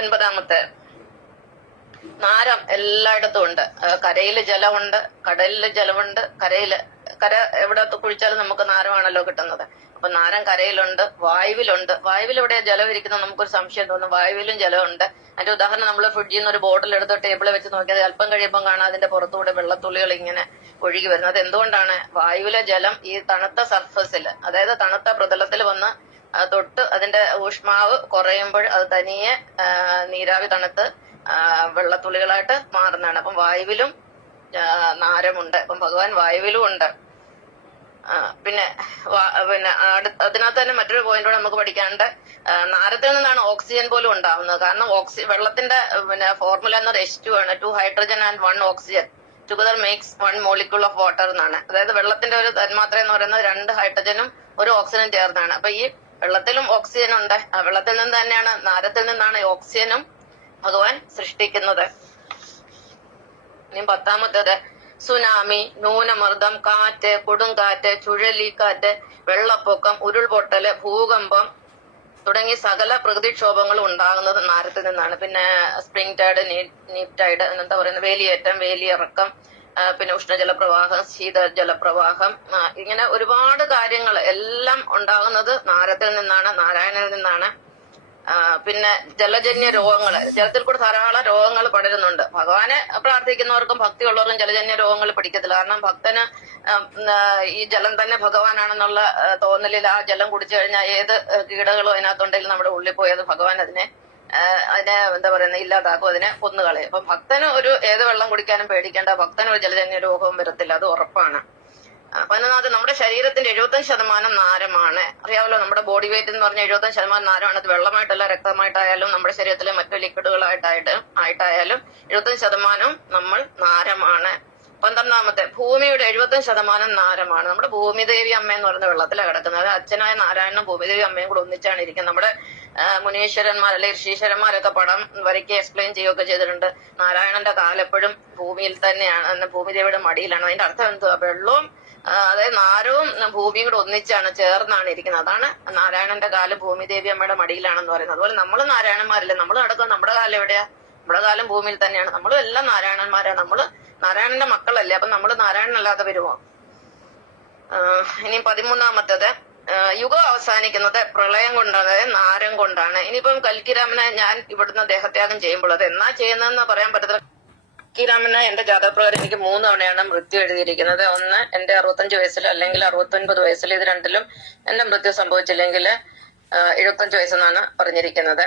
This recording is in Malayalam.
ഒൻപതാമത്തെ, നാരം എല്ലായിടത്തും ഉണ്ട്. കരയില് ജലമുണ്ട്, കടലില് ജലമുണ്ട്, കര എവിടെ കുഴിച്ചാലും നമുക്ക് നാരമാണല്ലോ കിട്ടുന്നത്. അപ്പൊ നാരം കരയിലുണ്ട്, വായുവിലുണ്ട്. വായുവിൽ എവിടെയാ ജലം ഇരിക്കുന്നത് നമുക്കൊരു സംശയം തോന്നും. വായുവിലും ജലമുണ്ട്. അതിന്റെ ഉദാഹരണം നമ്മൾ ഫ്രിഡ്ജിൽ നിന്ന് ഒരു ബോട്ടിൽ എടുത്ത് ടേബിളിൽ വെച്ച് നോക്കിയാൽ അല്പം കഴിയുമ്പോൾ കാണാം അതിന്റെ പുറത്തൂടെ വെള്ളത്തുള്ളികൾ ഇങ്ങനെ ഒഴുകി വരുന്നത്. എന്തുകൊണ്ടാണ്? വായുവിലെ ജലം ഈ തണുത്ത സർഫസിൽ, അതായത് തണുത്ത പ്രതലത്തിൽ വന്ന് തൊട്ട് അതിന്റെ ഊഷ്മാവ് കുറയുമ്പോൾ അത് തനിയെ നീരാവി തണുത്ത് വെള്ളത്തുള്ളികളായിട്ട് മാറുന്നതാണ്. അപ്പം വായുവിലും നാരമുണ്ട്. അപ്പം ഭഗവാൻ വായുവിലും ഉണ്ട്. പിന്നെ അതിനകത്ത് തന്നെ മറ്റൊരു പോയിന്റ് കൂടെ നമുക്ക് പഠിക്കാനുണ്ട്. നാരത്തിൽ നിന്നാണ് ഓക്സിജൻ പോലും ഉണ്ടാവുന്നത്. കാരണം വെള്ളത്തിന്റെ ഫോർമുല എന്നത് H2 ആണ്. 2 hydrogen and 1 oxygen together makes 1 molecule of water എന്നാണ്. അതായത് വെള്ളത്തിന്റെ ഒരു തന്മാത്ര എന്ന് പറയുന്നത് 2 ഹൈഡ്രജനും 1 ഓക്സിജനും ചേർന്നാണ്. അപ്പൊ ഈ വെള്ളത്തിലും ഓക്സിജൻ ഉണ്ട്. ആ വെള്ളത്തിൽ നിന്ന് തന്നെയാണ്, നാരത്തിൽ നിന്നാണ് ഓക്സിജനും ഭഗവാൻ സൃഷ്ടിക്കുന്നത്. ഇനി 10ാമത്തേത്, സുനാമി, ന്യൂനമർദ്ദം, കാറ്റ്, കൊടുങ്കാറ്റ്, ചുഴലിക്കാറ്റ്, വെള്ളപ്പൊക്കം, ഉരുൾപൊട്ടല്, ഭൂകമ്പം തുടങ്ങി സകല പ്രകൃതിക്ഷോഭങ്ങളും ഉണ്ടാകുന്നത് നാരത്തിൽ നിന്നാണ്. പിന്നെ സ്പ്രിംഗ് ടൈഡ്, നീപ് ടൈഡ്, എന്താ പറയുന്നത്, വേലിയേറ്റം, വേലിയിറക്കം, പിന്നെ ഉഷ്ണജലപ്രവാഹം, ശീതജലപ്രവാഹം, ഇങ്ങനെ ഒരുപാട് കാര്യങ്ങൾ എല്ലാം ഉണ്ടാകുന്നത് നാരത്തിൽ നിന്നാണ്, നാരായണനിൽ നിന്നാണ്. പിന്നെ ജലജന്യ രോഗങ്ങൾ, ജലത്തിൽ കൂടെ ധാരാളം രോഗങ്ങൾ പടരുന്നുണ്ട്. ഭഗവാനെ പ്രാർത്ഥിക്കുന്നവർക്കും ഭക്തിയുള്ളവർക്കും ജലജന്യ രോഗങ്ങൾ പിടിക്കത്തില്ല. കാരണം ഭക്തന് ഈ ജലം തന്നെ ഭഗവാനാണെന്നുള്ള തോന്നലിൽ ആ ജലം കുടിച്ചു കഴിഞ്ഞാൽ ഏത് കീടകളും അതിനകത്തുണ്ടെങ്കിലും നമ്മുടെ ഉള്ളിൽ പോയത് ഭഗവാൻ അതിനെ എന്താ പറയുന്നത്, ഇല്ലാതാക്കും, അതിനെ കൊന്നുകളയും. അപ്പൊ ഭക്തന് ഏത് വെള്ളം കുടിക്കാനും പേടിക്കേണ്ട, ഭക്തന് ഒരു ജലജന്യ രോഗവും വരത്തില്ല, അത് ഉറപ്പാണ്. 11ാമത്, നമ്മുടെ ശരീരത്തിന്റെ 75% നാരമാണ്. അറിയാമല്ലോ, നമ്മുടെ ബോഡി വെയിറ്റ് എന്ന് പറഞ്ഞാൽ 75% നാരമാണ്. അത് വെള്ളമായിട്ടല്ല, രക്തമായിട്ടായാലും നമ്മുടെ ശരീരത്തിലെ മറ്റു ലിക്വിഡുകളായിട്ടായാലും 75% നമ്മൾ നാരമാണ്. 12ാമത്തെ, ഭൂമിയുടെ 75% നാരമാണ്. നമ്മുടെ ഭൂമിദേവി അമ്മ എന്ന് പറയുന്ന വെള്ളത്തിലാണ് കിടക്കുന്നത്. അച്ഛനായ നാരായണനും ഭൂമിദേവി അമ്മയും കൂടെ ഒന്നിച്ചാണ് ഇരിക്കുന്നത്. നമ്മുടെ മുനീശ്വരന്മാർ അല്ലെങ്കിൽ ഋഷീശ്വരന്മാരൊക്കെ പടം വരയ്ക്ക് എക്സ്പ്ലെയിൻ ചെയ്യുകയൊക്കെ ചെയ്തിട്ടുണ്ട്. നാരായണന്റെ കാലെപ്പോഴും ഭൂമിയിൽ തന്നെയാണ്, ഭൂമിദേവിയുടെ മടിയിലാണ്. അതിന്റെ അർത്ഥം എന്തുവാ? വെള്ളവും അതായത് നാരവും ഭൂമിയും കൂടെ ഒന്നിച്ചാണ്, ചേർന്നാണ് ഇരിക്കുന്നത്. അതാണ് നാരായണന്റെ കാല് ഭൂമിദേവി അമ്മയുടെ മടിയിലാണെന്ന് പറയുന്നത്. അതുപോലെ നമ്മൾ നാരായണന്മാരല്ലേ, നമ്മൾ നടക്കുന്നത്, നമ്മുടെ കാലം എവിടെയാ? നമ്മുടെ കാലം ഭൂമിയിൽ തന്നെയാണ്. നമ്മളും എല്ലാം നാരായണന്മാരാ. നമ്മള് നാരായണന്റെ മക്കളല്ലേ, അപ്പൊ നമ്മള് നാരായണനല്ലാതെ വരുമോ? ഇനി 13ാമത്തേത്, യുഗം അവസാനിക്കുന്നത് പ്രളയം കൊണ്ടാണ്, അതായത് നാരം കൊണ്ടാണ്. ഇനിയിപ്പം കൽക്കിരാമനെ ഞാൻ ഇവിടുന്ന് ദേഹത്യാഗം ചെയ്യുമ്പോൾ അത് എന്നാ ചെയ്യുന്നതെന്ന് പറയാൻ പറ്റത്തില്ല. കൽക്കിരാമന് എന്റെ ജാതകപ്രകാരം എനിക്ക് 3 തവണയാണ് മൃത്യു എഴുതിയിരിക്കുന്നത്. ഒന്ന് എന്റെ 65 വയസ്സിൽ, അല്ലെങ്കിൽ 69 വയസ്സിൽ. ഇത് രണ്ടിലും എന്റെ മൃത്യു സംഭവിച്ചില്ലെങ്കിൽ 75 വയസ്സെന്നാണ് പറഞ്ഞിരിക്കുന്നത്.